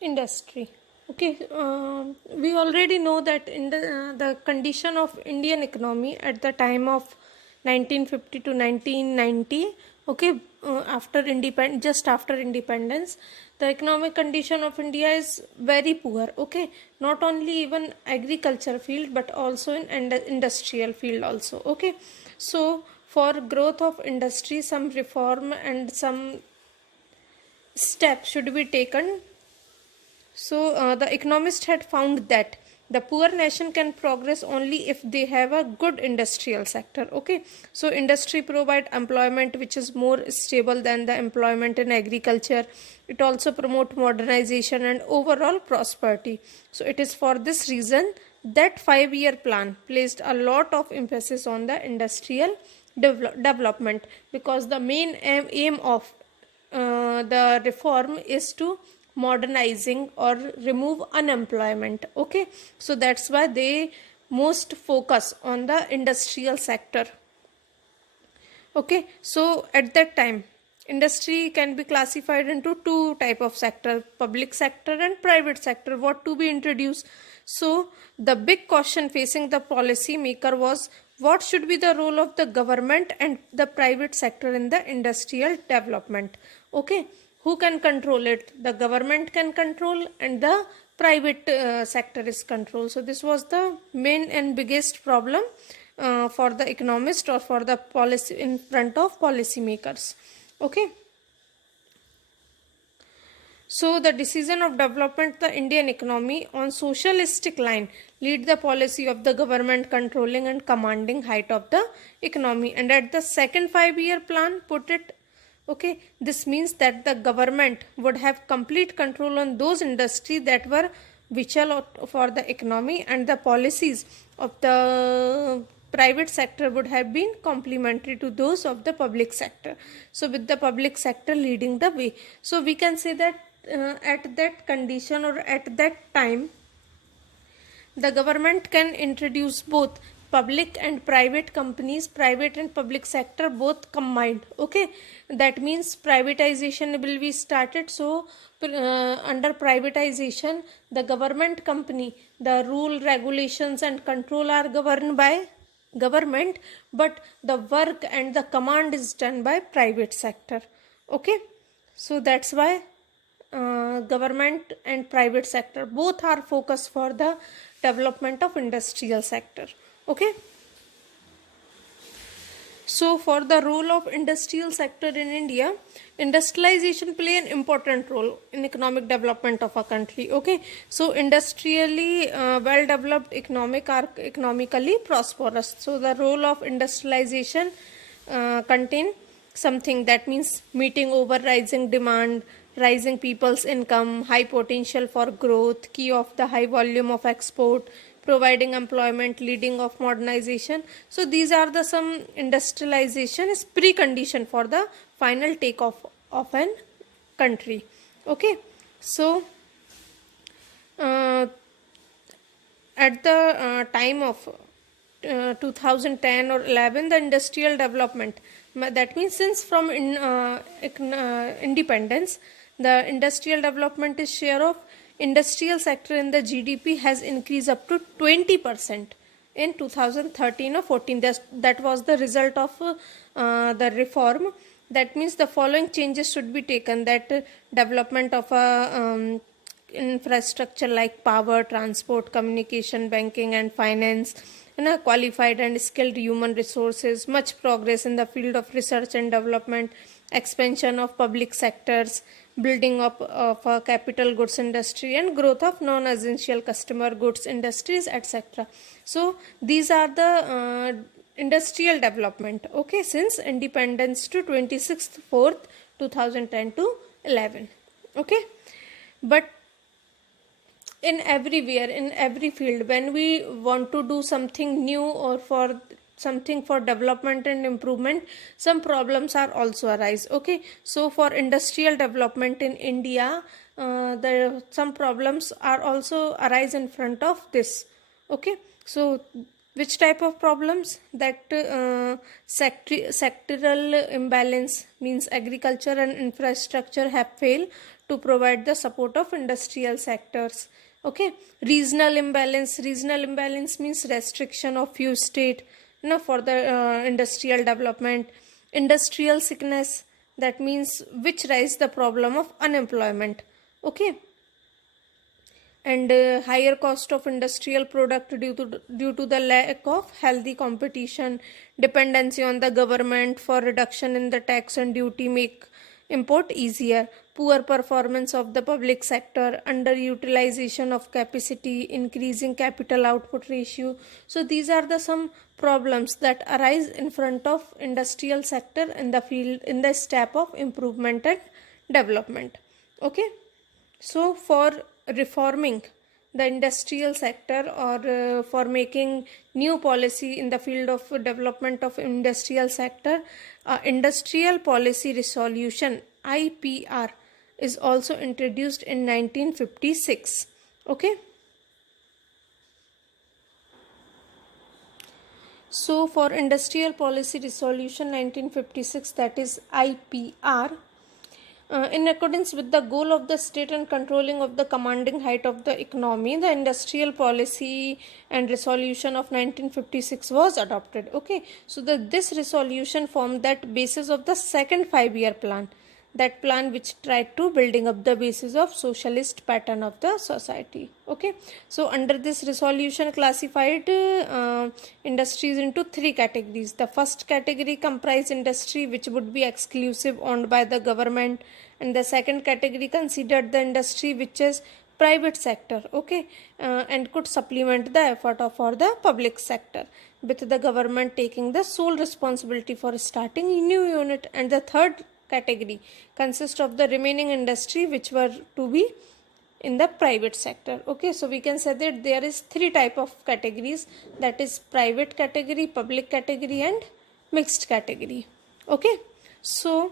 Industry. Okay, we already know that in the condition of Indian economy at the time of 1950 to 1990. Okay, just after independence, the economic condition of India is very poor. Okay, not only even agriculture field but also in industrial field also. Okay, so for growth of industry, some reform and some steps should be taken. So, the economist had found that the poor nation can progress only if they have a good industrial sector. Okay, so industry provide employment which is more stable than the employment in agriculture. It also promote modernization and overall prosperity. So, it is for this reason that 5-year plan placed a lot of emphasis on the industrial development, because the main aim of the reform is to modernizing or remove unemployment. Okay, so that's why they most focus on the industrial sector. Okay, so at that time industry can be classified into two type of sector, public sector and private sector, what to be introduced. So the big question facing the policy maker was, what should be the role of the government and the private sector in the industrial development. Okay, who can control it? The government can control and the private sector is control. So this was the main and biggest problem for the economist or for the policy in front of policy makers. Okay, so the decision of development the Indian economy on socialistic line lead the policy of the government controlling and commanding height of the economy. And at the second 5-year plan put it, okay, this means that the government would have complete control on those industries that were vital for the economy, and the policies of the private sector would have been complementary to those of the public sector. So with the public sector leading the way, so we can say that at that condition or at that time the government can introduce both public and private companies, private and public sector both combined. Okay, that means privatization will be started. So under privatization the government company, the rule, regulations and control are governed by government, but the work and the command is done by private sector. Okay, so that's why government and private sector both are focused for the development of industrial sector. Okay, so for the role of industrial sector in India, industrialization play an important role in economic development of a country. Okay, so industrially well developed economic are economically prosperous. So the role of industrialization contain something that means meeting over rising demand, rising people's income, high potential for growth, key of the high volume of export, providing employment, leading of modernization. So these are the some industrialization is precondition for the final takeoff of an country. Okay, so at the time of 2010 or 11, the industrial development, that means since from independence, the industrial development is share of industrial sector in the GDP has increased up to 20% in 2013 or 14. That was the result of the reform. That means the following changes should be taken, that development of a infrastructure like power, transport, communication, banking and finance, qualified and skilled human resources, much progress in the field of research and development, expansion of public sectors, building up of a capital goods industry and growth of non-essential customer goods industries, etc. So these are the industrial development, okay, since independence to 26th 4th 2010 to 11. Okay, but in everywhere, in every field, when we want to do something new or for something for development and improvement, some problems are also arise. Okay, so for industrial development in India, there some problems are also arise in front of this. Okay, so which type of problems? That sectoral imbalance, means agriculture and infrastructure have failed to provide the support of industrial sectors. Okay, regional imbalance means restriction of few state for the industrial development. Industrial sickness, that means which rise the problem of unemployment. Okay, and higher cost of industrial product due to the lack of healthy competition. Dependency on the government for reduction in the tax and duty make import easier. Poor performance of the public sector, underutilization of capacity, increasing capital output ratio. So these are the some problems that arise in front of industrial sector in the field, in the step of improvement and development. Okay, so for reforming the industrial sector, or for making new policy in the field of development of industrial sector, industrial policy resolution IPR is also introduced in 1956. Okay, so for industrial policy resolution 1956, that is IPR, in accordance with the goal of the state and controlling of the commanding height of the economy, the industrial policy and resolution of 1956 was adopted. Okay, so this resolution formed that basis of the second 5-year plan, that plan which tried to building up the basis of socialist pattern of the society. Okay, so under this resolution classified industries into 3 categories. The first category comprised industry which would be exclusive owned by the government, and the second category considered the industry which is private sector. Okay, and could supplement the effort of for the public sector, with the government taking the sole responsibility for starting a new unit. And the third category consists of the remaining industry which were to be in the private sector. Okay, so we can say that there is 3 type of categories, that is private category, public category and mixed category. Okay, so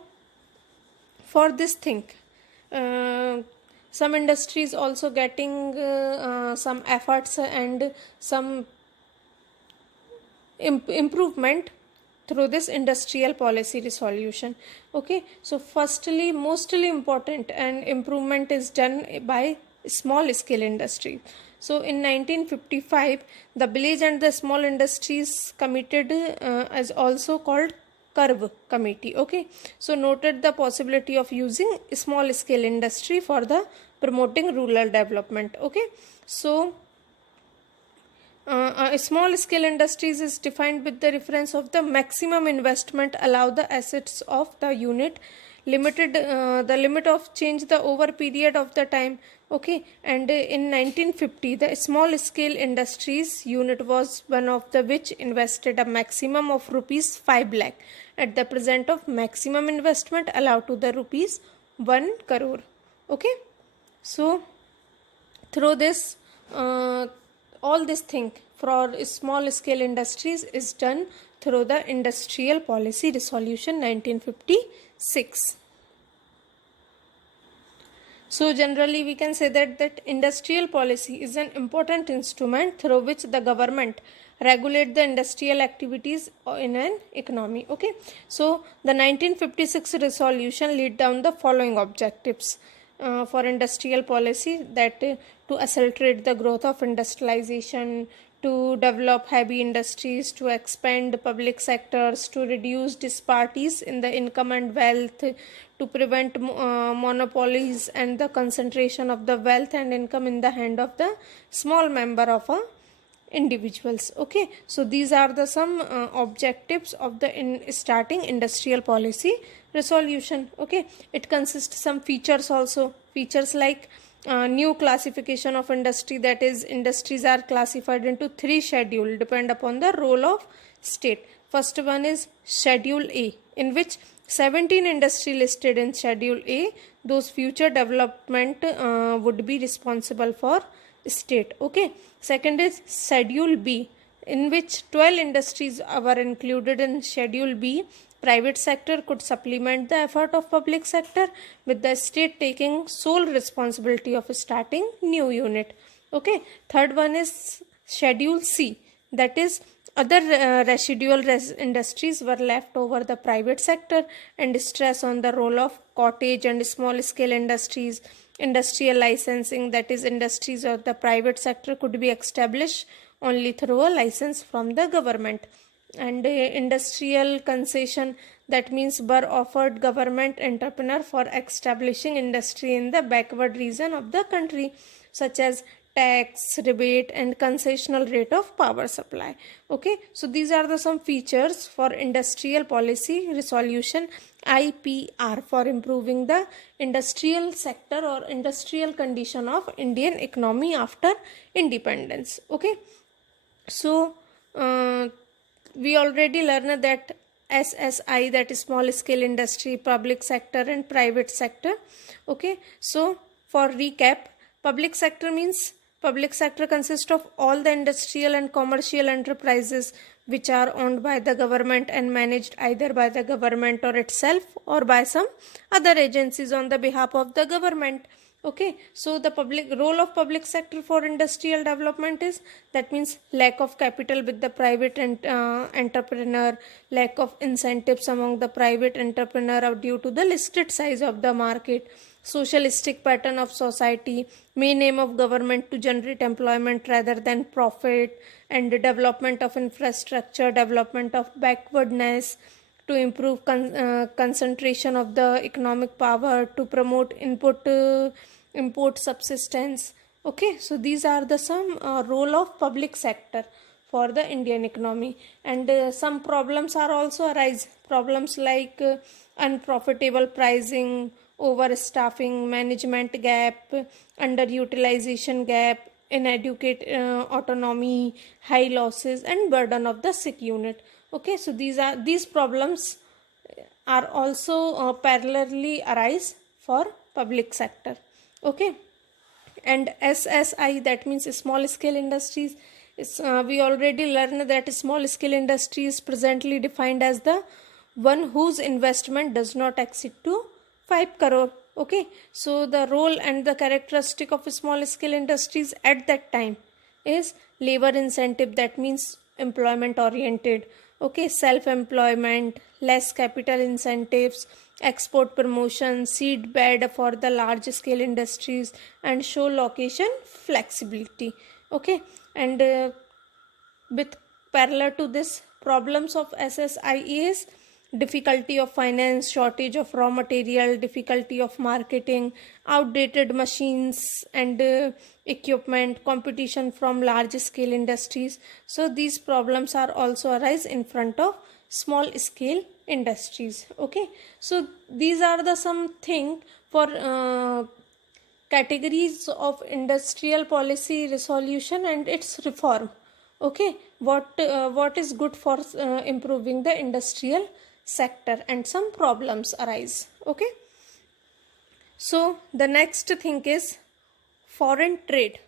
for this thing, some industries also getting some efforts and some improvement through this industrial policy resolution. Okay, so firstly, mostly important and improvement is done by small scale industry. So in 1955, the village and the small industries committed as also called curve committee. Okay, so noted the possibility of using small scale industry for the promoting rural development. Okay, so small scale industries is defined with the reference of the maximum investment allow the assets of the unit limited, the limit of change the over period of the time. Okay, and in 1950 the small scale industries unit was one of the which invested a maximum of rupees 5 lakh at the present of maximum investment allowed to the rupees 1 crore. Okay, so through this all this thing for small scale industries is done through the industrial policy resolution 1956. So generally we can say that industrial policy is an important instrument through which the government regulate the industrial activities in an economy. Okay, so the 1956 resolution laid down the following objectives for industrial policy, that to accelerate the growth of industrialization, to develop heavy industries, to expand public sectors, to reduce disparities in the income and wealth, to prevent monopolies and the concentration of the wealth and income in the hand of the small member of individuals. Okay, so these are the some objectives of the starting industrial policy resolution. Okay, it consists some features also, features like new classification of industry, that is industries are classified into 3 schedules depend upon the role of state. First one is schedule A, in which 17 industry listed in schedule A, those future development would be responsible for state. Okay, second is schedule B, in which 12 industries were included in schedule B. Private sector could supplement the effort of public sector, with the state taking sole responsibility of starting new unit. Okay, third one is schedule C, that is Other residual industries were left over the private sector, and stress on the role of cottage and small scale industries. Industrial licensing, that is industries of the private sector, could be established only through a license from the government. And industrial concession, that means were offered government entrepreneur for establishing industry in the backward region of the country, such as tax rebate and concessional rate of power supply. Okay, so these are the some features for industrial policy resolution, IPR, for improving the industrial sector or industrial condition of Indian economy after independence. Okay, so we already learned that SSI, that is small scale industry, public sector and private sector. Okay, so for recap, public sector means public sector consists of all the industrial and commercial enterprises which are owned by the government and managed either by the government or itself or by some other agencies on the behalf of the government. Okay, so the public role of public sector for industrial development is, that means lack of capital with the private entrepreneur, lack of incentives among the private entrepreneur due to the listed size of the market, socialistic pattern of society, main aim of government to generate employment rather than profit, and the development of infrastructure, development of backwardness, to improve concentration of the economic power, to promote import subsistence. Okay, so these are the some role of public sector for the Indian economy. And some problems are also arise, problems like unprofitable pricing, overstaffing, management gap, underutilization gap, inadequate autonomy, high losses and burden of the sick unit. Okay, so these problems are also parallelly arise for public sector. Okay, and SSI, that means small scale industries, is we already learned that small scale industry is presently defined as the one whose investment does not exceed to 5 crore. Okay, so the role and the characteristic of small scale industries at that time is labor incentive, that means employment oriented. Okay, self employment, less capital incentives, export promotion, seed bed for the large scale industries, and show location flexibility. Okay, and with parallel to this, problems of SSI is difficulty of finance, shortage of raw material, difficulty of marketing, outdated machines and equipment, competition from large scale industries. So these problems are also arise in front of small scale industries. Okay, so these are the something for categories of industrial policy resolution and its reform. Okay, what is good for improving the industrial sector, and some problems arise. Okay, so the next thing is foreign trade.